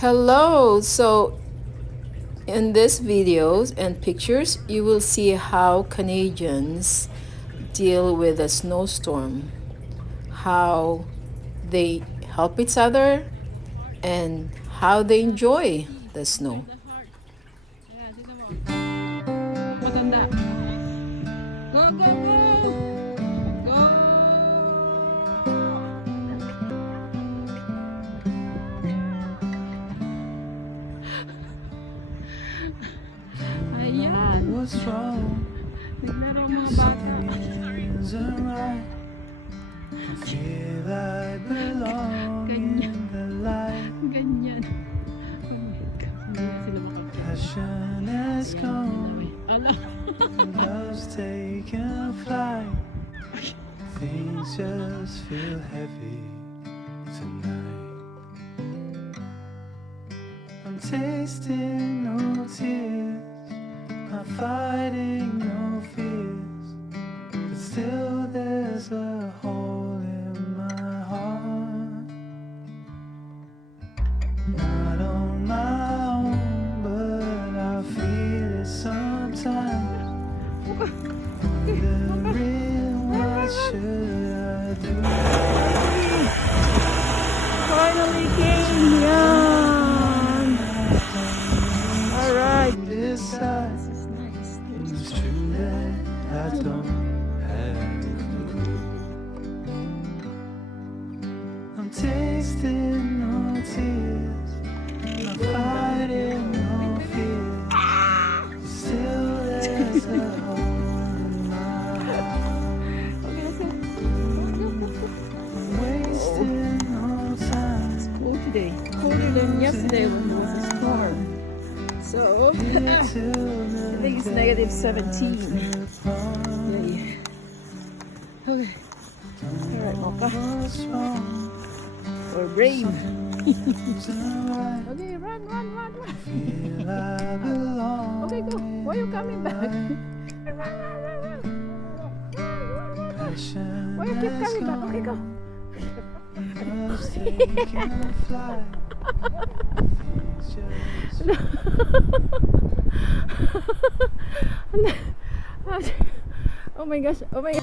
Hello! So in this videos and pictures, you will see how Canadians deal with a snowstorm, how they help each other, and how they enjoy the snow. Ayan, sino mo? Matanda. Go, go, go! Go! Ayan. What's wrong? Naglaro ang mga bata. Isn't right. I feel I belong Ganyan. in the light. Ganyan. Oh my God. Hindi na sila makapit. Passion has gone. Ala. Love's taken flight. Things just feel heavy tonight. I'm tasting no tears. I'm fighting no fears. But still there's a hole in my heart. Not on my own, but I feel it sometimes. Wondering what should I do? Finally came. Yan. Alright. Decide. This is nice. It's true that I don't have a clue. I'm tasting no tears. I'm fighting no fears. Still there's a hole in my heart. Okay, let's go. I'm wasting no time. Cool today. Colder than yesterday when there was a storm. So, Here till I the think it's negative 17. Yay. Okay. Alright, Mocha. what's wrong? Or rain. Isn't right. Okay, run, run, run, run. Feel I belong. Okay, go. Why are you coming back? Run, run, run, run. Passion Why you keep has coming back? Okay, go. gone. Love's taken flight. Things just Oh my gosh. Oh my gosh.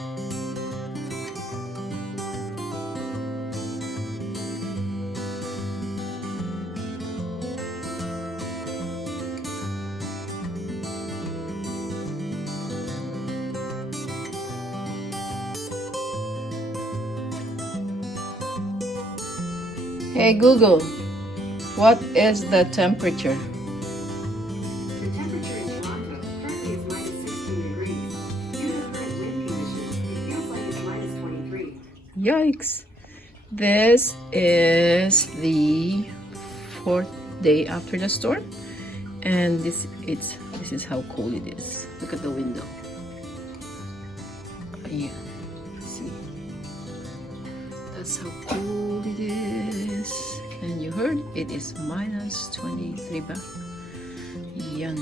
Hey Google, what is the temperature? The temperature in Toronto currently is minus 16 degrees. Due to current wind conditions, it feels like it's minus 23. Yikes! This is the fourth day after the storm, and this is how cold it is. Look at the window. Yeah, see, that's how cold it is. And you heard it is minus 23 ba? Yan.